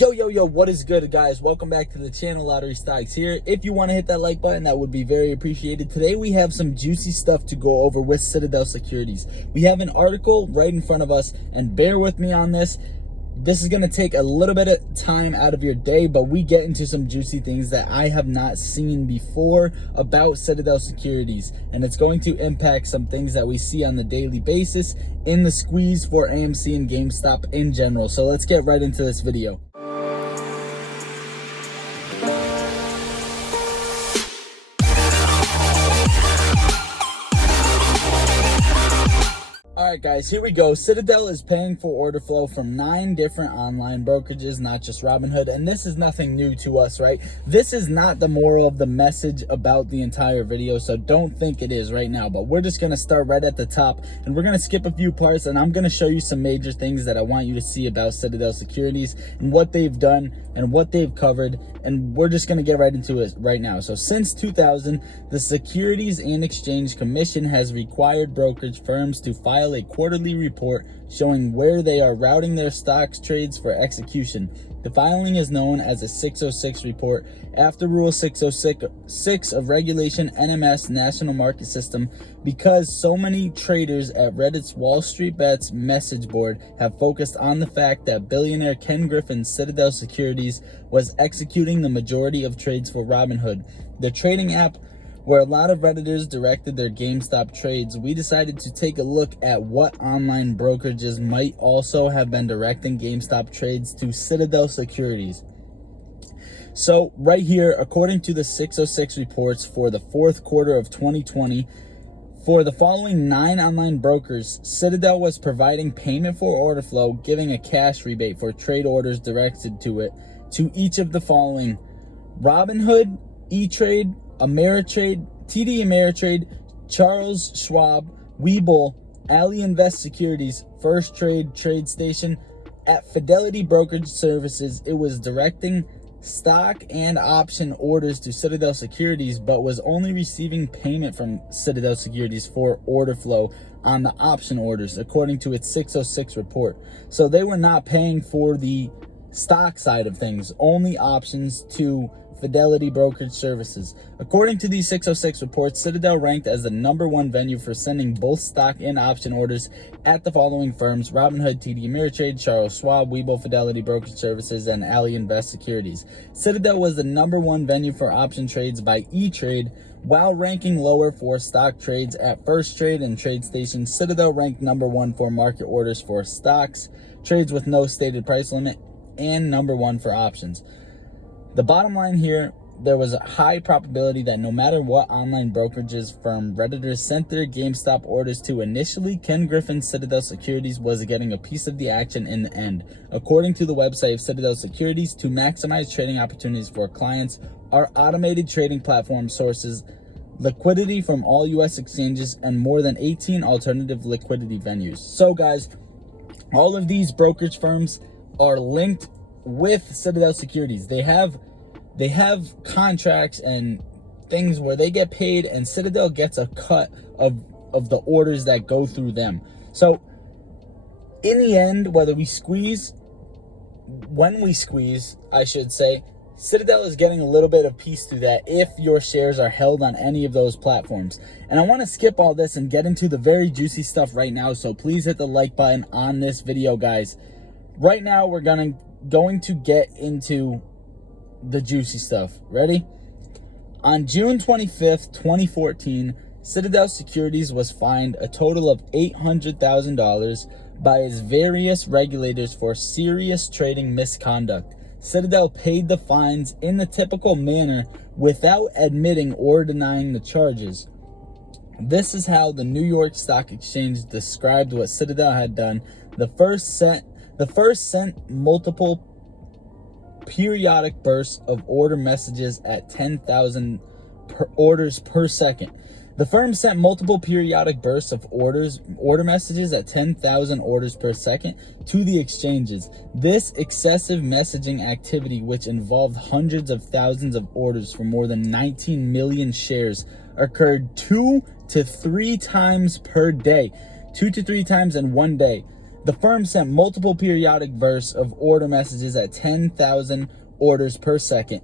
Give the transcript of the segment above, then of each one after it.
Yo, what is good, guys? Welcome back to the channel. Lottery Stocks here. If you want to hit that like button, that would be very appreciated. Today we have some juicy stuff to go over with Citadel Securities. We have an article right in front of us, and bear with me on this. This is going to take a little bit of time out of your day, but we get into some juicy things that I have not seen before about Citadel Securities, and it's going to impact some things that we see on the daily basis in the squeeze for AMC and GameStop in general. So let's get right into this video. Alright guys, here we go. Citadel is paying for order flow from 9 different online brokerages, not just Robinhood, and this is nothing new to us, right? This is not the moral of the message about the entire video, so don't think it is right now, but we're just going to start right at the top, and we're going to skip a few parts, and I'm going to show you some major things that I want you to see about Citadel Securities and what they've done and what they've covered, and we're just going to get right into it right now. So since 2000, the Securities and Exchange Commission has required brokerage firms to file a quarterly report showing where they are routing their stocks trades for execution. The filing is known as a 606 report after Rule 606 of Regulation NMS National Market System, because so many traders at Reddit's Wall Street Bets message board have focused on the fact that billionaire Ken Griffin's Citadel Securities was executing the majority of trades for Robinhood, the trading app where a lot of Redditors directed their GameStop trades. We decided to take a look at what online brokerages might also have been directing GameStop trades to Citadel Securities. So right here, according to the 606 reports for the fourth quarter of 2020, for the following 9 online brokers, Citadel was providing payment for order flow, giving a cash rebate for trade orders directed to it, to each of the following: Robinhood, E-Trade, Ameritrade, TD Ameritrade, Charles Schwab, Webull, Ali Invest Securities, First Trade, TradeStation. At Fidelity Brokerage Services, it was directing stock and option orders to Citadel Securities, but was only receiving payment from Citadel Securities for order flow on the option orders, according to its 606 report. So they were not paying for the stock side of things, only options to Fidelity Brokerage Services. According to these 606 reports, Citadel ranked as the #1 venue for sending both stock and option orders at the following firms: Robinhood, TD Ameritrade, Charles Schwab, Webull, Fidelity Brokerage Services, and Ali Invest Securities. Citadel was the #1 venue for option trades by E-Trade, while ranking lower for stock trades at First Trade and TradeStation. Citadel ranked #1 for market orders for stocks, trades with no stated price limit, and #1 for options. The bottom line here, there was a high probability that no matter what online brokerages firm Redditors sent their GameStop orders to, initially Ken Griffin's Citadel Securities was getting a piece of the action in the end. According to the website of Citadel Securities, to maximize trading opportunities for clients, our automated trading platform sources liquidity from all U.S. exchanges and more than 18 alternative liquidity venues. So guys, all of these brokerage firms are linked with Citadel Securities. They have contracts and things where they get paid, and Citadel gets a cut of the orders that go through them. So in the end, when we squeeze, I should say, Citadel is getting a little bit of piece through that if your shares are held on any of those platforms. And I want to skip all this and get into the very juicy stuff right now, so please hit the like button on this video, guys. Right now we're going to get into the juicy stuff. Ready? On June 25th, 2014, Citadel Securities was fined a total of $800,000 by its various regulators for serious trading misconduct. Citadel paid the fines in the typical manner without admitting or denying the charges. This is how the New York Stock Exchange described what Citadel had done. The first sent multiple periodic bursts of order messages at 10,000 orders per second. The firm sent multiple periodic bursts of order messages at 10,000 orders per second to the exchanges. This excessive messaging activity, which involved hundreds of thousands of orders for more than 19 million shares, occurred 2 to 3 times per day. 2 to 3 times in one day. The firm sent multiple periodic bursts of order messages at 10,000 orders per second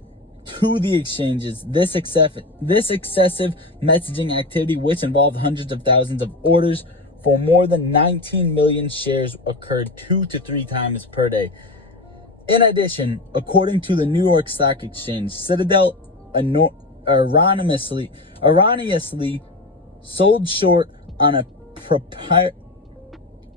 to the exchanges. This excessive messaging activity, which involved hundreds of thousands of orders for more than 19 million shares, occurred 2 to 3 times per day. In addition, according to the New York Stock Exchange, Citadel erroneously sold short on a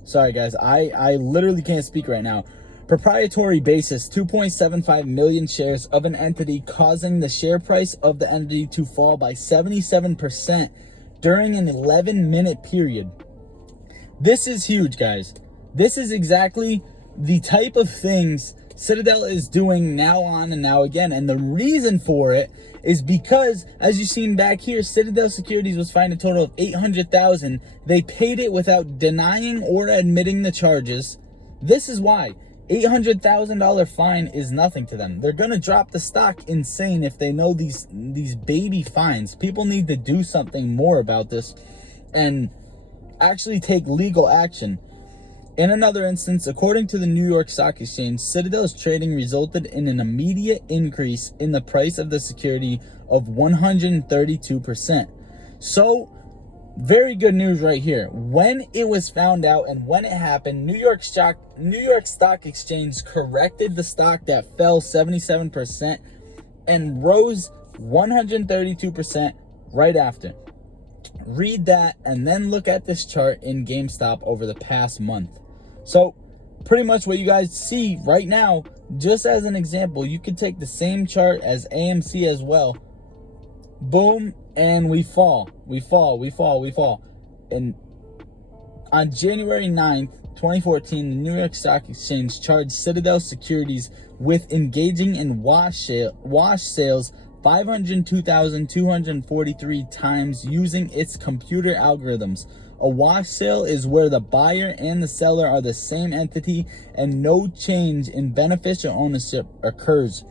sorry guys, I literally can't speak right now. Proprietary basis 2.75 million shares of an entity, causing the share price of the entity to fall by 77% during an 11-minute period. This is huge, guys. This is exactly the type of things Citadel is doing now on and now again. And the reason for it is because, as you've seen back here, Citadel Securities was fined a total of $800,000. They paid it without denying or admitting the charges. This is why. $800,000 fine is nothing to them. They're going to drop the stock insane if they know these baby fines. People need to do something more about this and actually take legal action. In another instance, according to the New York Stock Exchange, Citadel's trading resulted in an immediate increase in the price of the security of 132%. So, very good news right here. When it was found out and when it happened, New York Stock Exchange corrected the stock that fell 77% and rose 132% right after. Read that and then look at this chart in GameStop over the past month. So pretty much what you guys see right now, just as an example, you could take the same chart as AMC as well. Boom, and we fall. And on January 9th, 2014, the New York Stock Exchange charged Citadel Securities with engaging in wash sales 502,243 times using its computer algorithms. A wash sale is where the buyer and the seller are the same entity and no change in beneficial ownership occurs.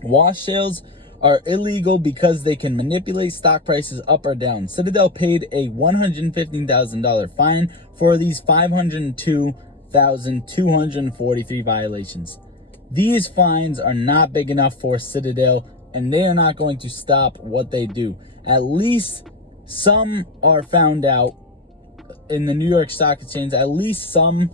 Wash sales are illegal because they can manipulate stock prices up or down. Citadel paid a $115,000 fine for these 502,243 violations. These fines are not big enough for Citadel, and they are not going to stop what they do. At least some are found out in the New York Stock Exchange. At least some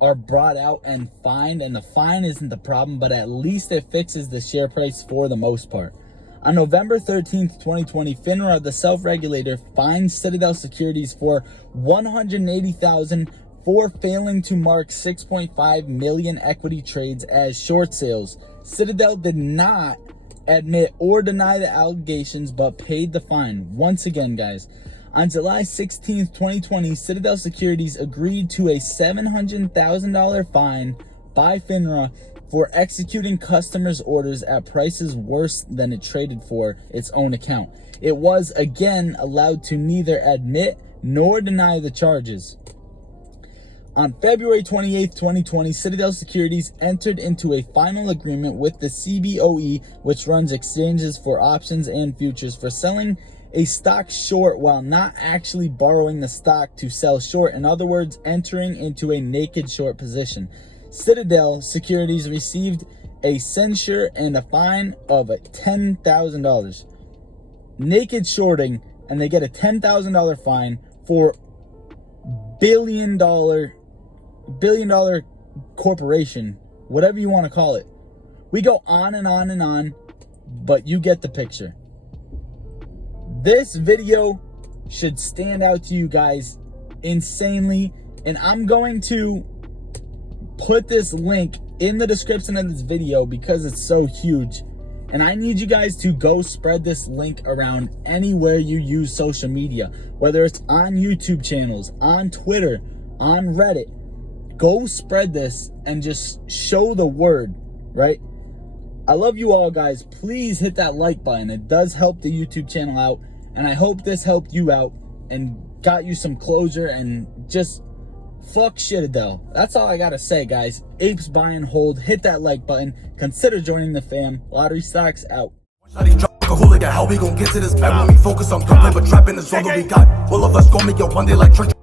are brought out and fined, and the fine isn't the problem, but at least it fixes the share price for the most part. On November 13th, 2020, FINRA, the self-regulator, fined Citadel Securities for $180,000 for failing to mark 6.5 million equity trades as short sales. Citadel did not admit or deny the allegations, but paid the fine. Once again, guys, on July 16th, 2020, Citadel Securities agreed to a $700,000 fine by FINRA for executing customers' orders at prices worse than it traded for its own account. It was again allowed to neither admit nor deny the charges. On February 28th, 2020, Citadel Securities entered into a final agreement with the CBOE, which runs exchanges for options and futures, for selling a stock short while not actually borrowing the stock to sell short. In other words, entering into a naked short position. Citadel Securities received a censure and a fine of $10,000. Naked shorting, and they get a $10,000 fine for billion dollar corporation, whatever you want to call it. We go on and on and on, but you get the picture. This video should stand out to you guys insanely, and I'm going to put this link in the description of this video because it's so huge, and I need you guys to go spread this link around anywhere you use social media, whether it's on YouTube channels, on Twitter, on Reddit. Go spread this and just show the word, right? I love you all, guys. Please hit that like button. It does help the YouTube channel out, and I hope this helped you out and got you some closure. And just fuck Citadel. That's all I gotta say, guys. Apes buy and hold. Hit that like button. Consider joining the fam. Lottery Stocks out. How we gon' get to this bag when we focus on gunplay, but trapping is all that we got. All of us gon' make it one day like church.